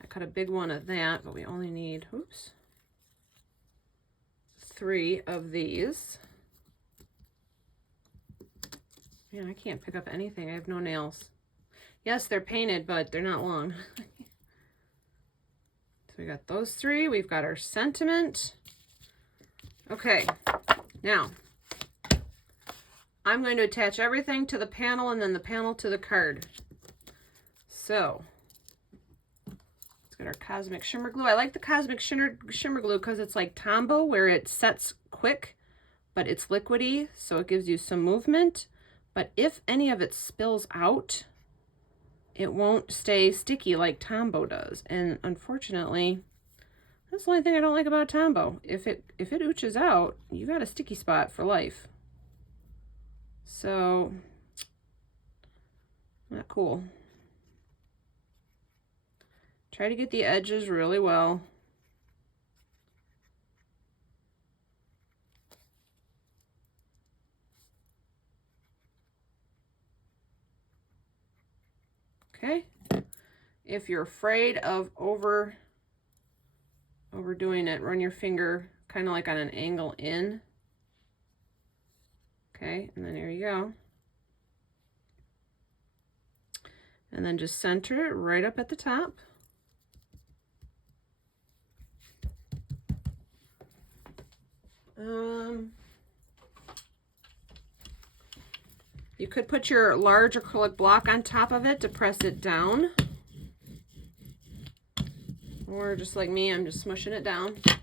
I cut a big one of that, but we only need, oops, 3 of these. Man, I can't pick up anything. I have no nails. Yes, they're painted, but they're not long. So we got those 3. We've got our sentiment. Okay, now I'm going to attach everything to the panel and then the panel to the card. So let's get our Cosmic Shimmer Glue. I like the Cosmic Shimmer Glue because it's like Tombow, where it sets quick, but it's liquidy, so it gives you some movement. But if any of it spills out, it won't stay sticky like Tombow does. And unfortunately, that's the only thing I don't like about Tombow. If it ooches out, you got a sticky spot for life. So, not cool. Try to get the edges really well. Okay. If you're afraid of overdoing it, run your finger kind of like on an angle in. Okay, and then there you go. And then just center it right up at the top. You could put your large acrylic block on top of it to press it down. Or just like me, I'm just smushing it down. Isn't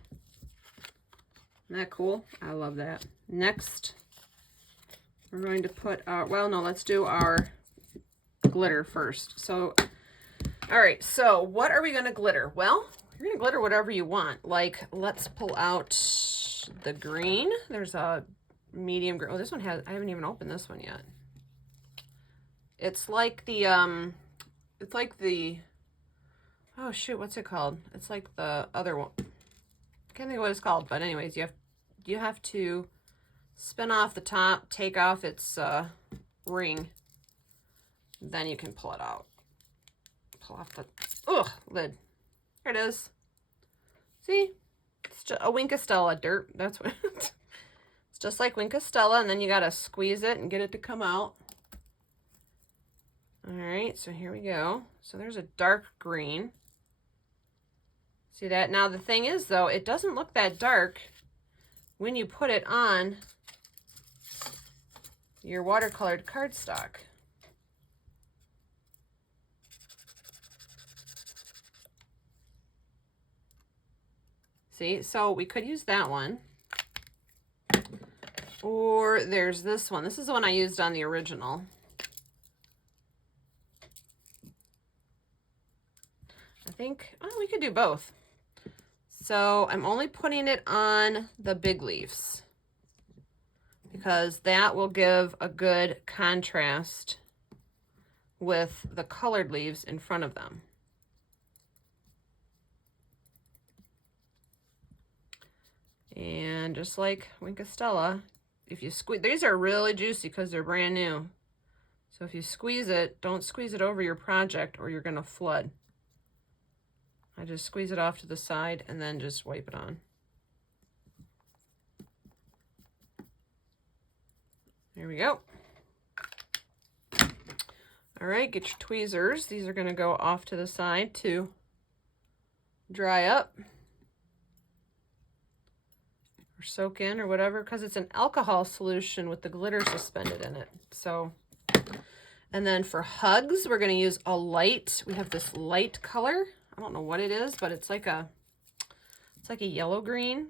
that cool? I love that. Next, we're going to put our, well, no, let's do our glitter first. So, all right, so what are we going to glitter? Well, you're going to glitter whatever you want. Like, let's pull out the green. There's a medium green. Oh, this one has, I haven't even opened this one yet. It's like the, oh shoot, what's it called? It's like the other one. I can't think of what it's called, but anyways, you have to spin off the top, take off its ring. Then you can pull it out. Pull off the lid. There it is. See? It's just a Wink of Stella dirt. That's what it's just like Wink of Stella, and then you gotta squeeze it and get it to come out. All right, so here we go. So there's a dark green. See that? Now the thing is though, it doesn't look that dark when you put it on your watercolored cardstock. See, so we could use that one. Or there's this one. This is the one I used on the original. I think, oh, we could do both. So I'm only putting it on the big leaves because that will give a good contrast with the colored leaves in front of them. And just like Wink of Stella, if you squeeze, these are really juicy because they're brand new. So if you squeeze it, don't squeeze it over your project or you're gonna flood. I just squeeze it off to the side and then just wipe it on. There we go. All right, get your tweezers. These are gonna go off to the side to dry up or soak in or whatever, because it's an alcohol solution with the glitter suspended in it. So, and then for hugs, we're gonna use a light. We have this light color. I don't know what it is, but it's like a yellow green.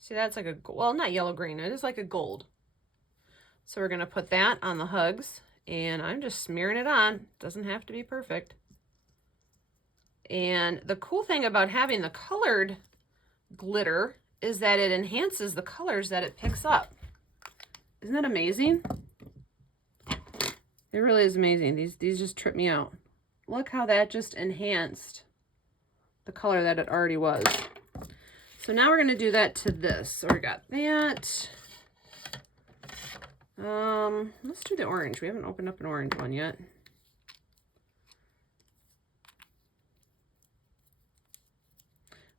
See, that's like a, well, not yellow green, it is like a gold. So we're gonna put that on the hugs, and I'm just smearing it on. Doesn't have to be perfect. And the cool thing about having the colored glitter is that it enhances the colors that it picks up. Isn't that amazing? It really is amazing. These just trip me out. Look how that just enhanced the color that it already was. So now we're gonna do that to this. So we got that. Let's do the orange. We haven't opened up an orange one yet.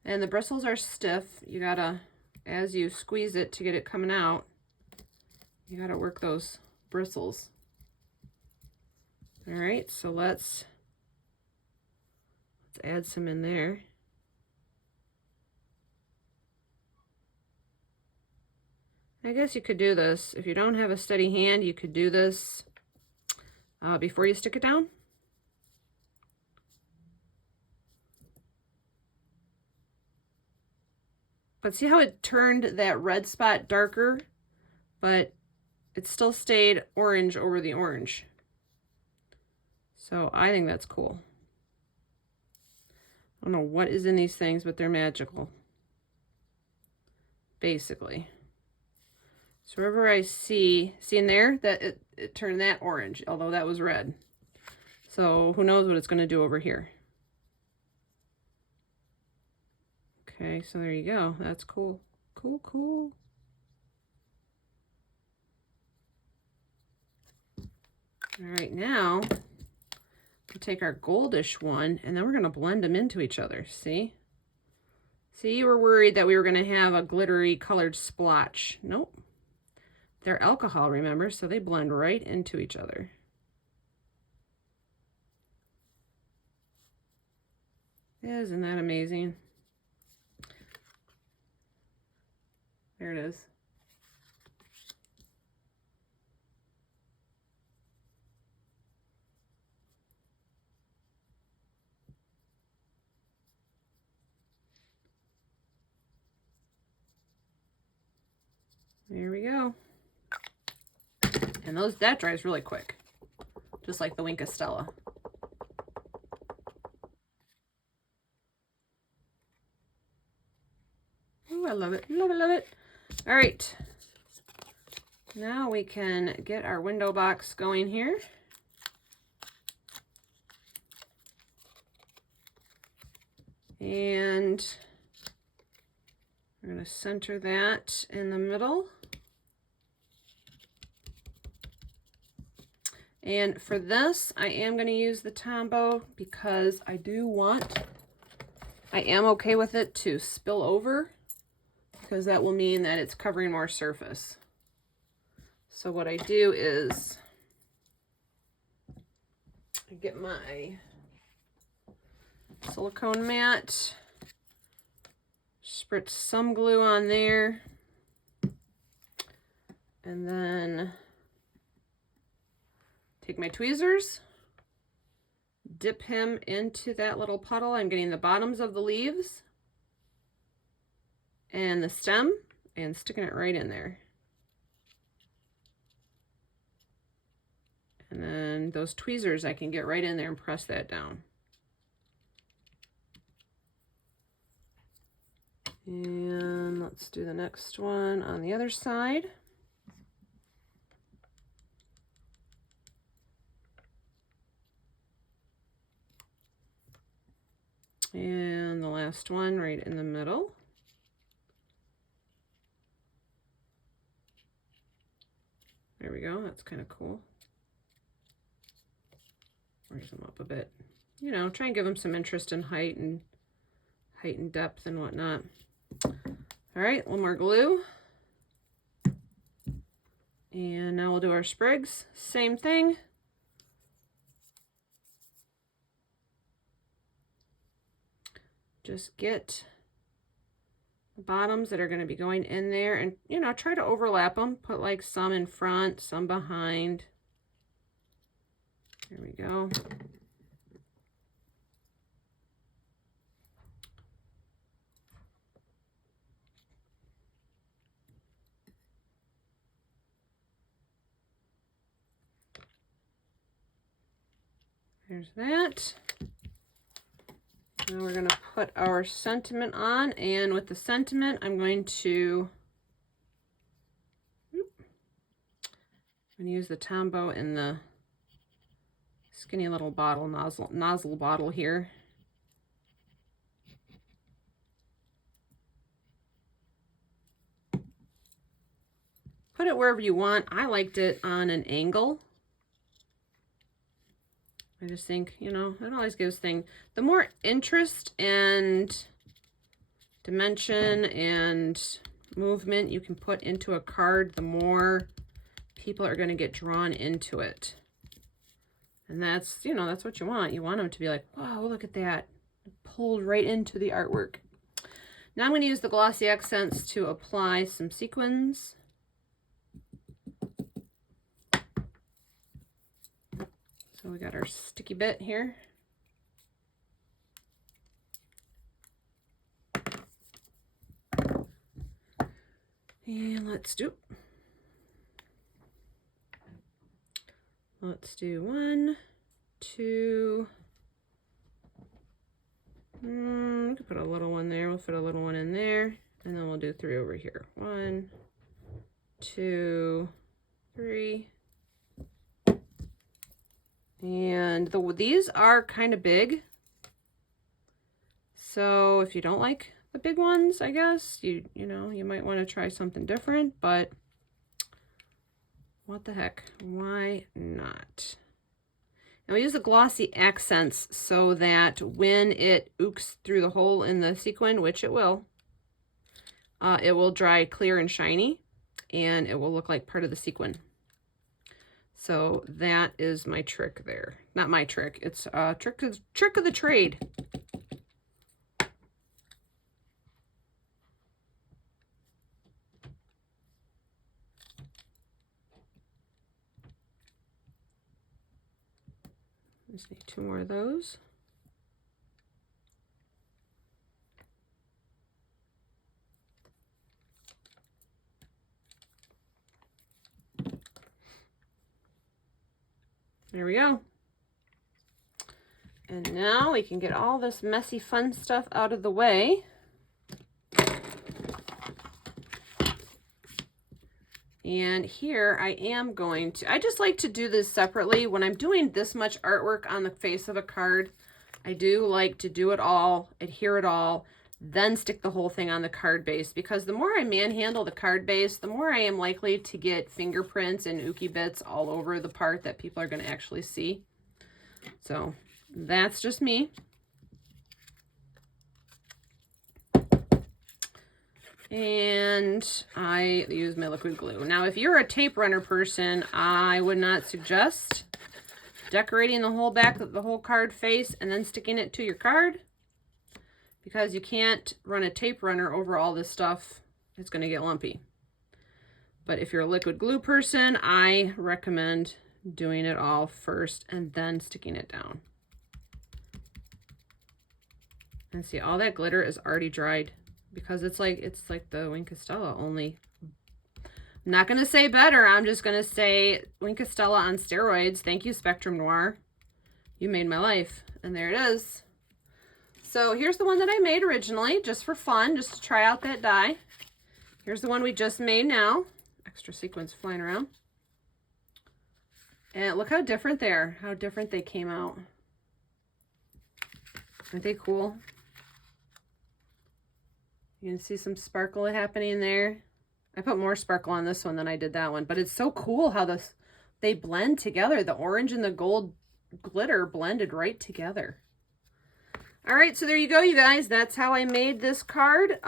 And the bristles are stiff. You gotta, as you squeeze it to get it coming out, you gotta work those bristles. All right, so let's add some in there. I guess you could do this. If you don't have a steady hand, you could do this before you stick it down. But see how it turned that red spot darker, but it still stayed orange over the orange. So I think that's cool. I don't know what is in these things, but they're magical, basically. So wherever I see in there that it turned that orange, although that was red. So who knows what it's going to do over here. Okay, so there you go. That's cool. Cool, cool. All right, now we'll take our goldish one and then we're going to blend them into each other. See? See, you were worried that we were going to have a glittery colored splotch. Nope. They're alcohol, remember? So they blend right into each other. Isn't that amazing? There it is. There we go. And that dries really quick, just like the Wink of Stella. Oh, I love it, love it, love it. All right, now we can get our window box going here. And we're going to center that in the middle. And for this, I am going to use the Tombow because I am okay with it to spill over, because that will mean that it's covering more surface. So what I do is I get my silicone mat, spritz some glue on there, and then take my tweezers, dip him into that little puddle. I'm getting the bottoms of the leaves and the stem and sticking it right in there. And then those tweezers, I can get right in there and press that down. And let's do the next one on the other side. And the last one right in the middle. There we go, that's kind of cool. Raise them up a bit. You know, try and give them some interest in height and depth and whatnot. All right, a little more glue. And now we'll do our sprigs. Same thing. Just get the bottoms that are going to be going in there, and, you know, try to overlap them. Put like some in front, some behind. There we go. There's that. Now we're going to put our sentiment on, and with the sentiment, I'm going to use the Tombow in the skinny little bottle, nozzle bottle here. Put it wherever you want. I liked it on an angle. I just think, you know, it always gives things, the more interest and dimension and movement you can put into a card, the more people are going to get drawn into it. And that's, you know, that's what you want. You want them to be like, wow, look at that. Pulled right into the artwork. Now I'm going to use the glossy accents to apply some sequins. So we got our sticky bit here. And let's do 1, 2. We could put a little one there. We'll put a little one in there, and then we'll do 3 over here. 1, 2, 3. And these are kind of big, so if you don't like the big ones, I guess you know, you might want to try something different, but what the heck, why not? Now we use the glossy accents so that when it oaks through the hole in the sequin, which it will dry clear and shiny, and it will look like part of the sequin. So that is my trick there. Not my trick, it's a trick of the trade. Just need 2 more of those. There we go. And now we can get all this messy fun stuff out of the way. And here I am going to, I just like to do this separately. When I'm doing this much artwork on the face of a card, I do like to do it all, adhere it all, then stick the whole thing on the card base, because the more I manhandle the card base, the more I am likely to get fingerprints and ooky bits all over the part that people are going to actually see. So that's just me. And I use my liquid glue. Now, if you're a tape runner person, I would not suggest decorating the whole back of the whole card face and then sticking it to your card, because you can't run a tape runner over all this stuff. It's going to get lumpy. But if you're a liquid glue person, I recommend doing it all first and then sticking it down. And see, all that glitter is already dried, because it's like the Wink Castella, only I'm not going to say better. I'm just going to say Wink Castella on steroids. Thank you, Spectrum Noir. You made my life. And there it is. So here's the one that I made originally, just for fun, just to try out that die. Here's the one we just made now. Extra sequins flying around. And look how different they are, how different they came out. Aren't they cool? You can see some sparkle happening there. I put more sparkle on this one than I did that one, but it's so cool how they blend together. The orange and the gold glitter blended right together. All right, so there you go, you guys. That's how I made this card.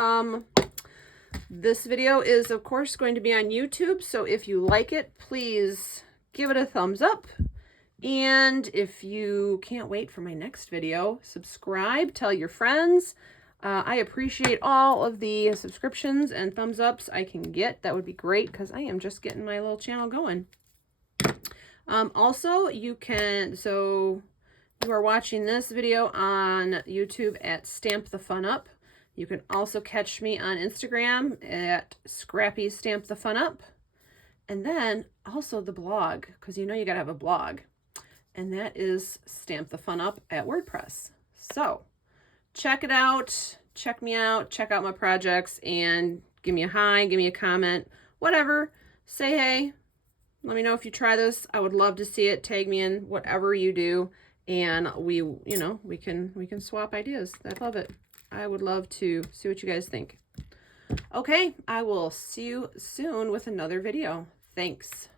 This video is, of course, going to be on YouTube, so if you like it, please give it a thumbs up. And if you can't wait for my next video, subscribe, tell your friends. I appreciate all of the subscriptions and thumbs ups I can get. That would be great, because I am just getting my little channel going. Also, you are watching this video on YouTube at Stamp the Fun Up. You can also catch me on Instagram at Scrappy Stamp the Fun Up. And then also the blog, because you know you gotta have a blog. And that is Stamp the Fun Up at WordPress. So check it out, check me out, check out my projects, and give me a hi, give me a comment, whatever. Say hey, let me know if you try this. I would love to see it. Tag me in whatever you do, and we can swap ideas. I love it. I would love to see what you guys think. Okay, I will see you soon with another video. Thanks.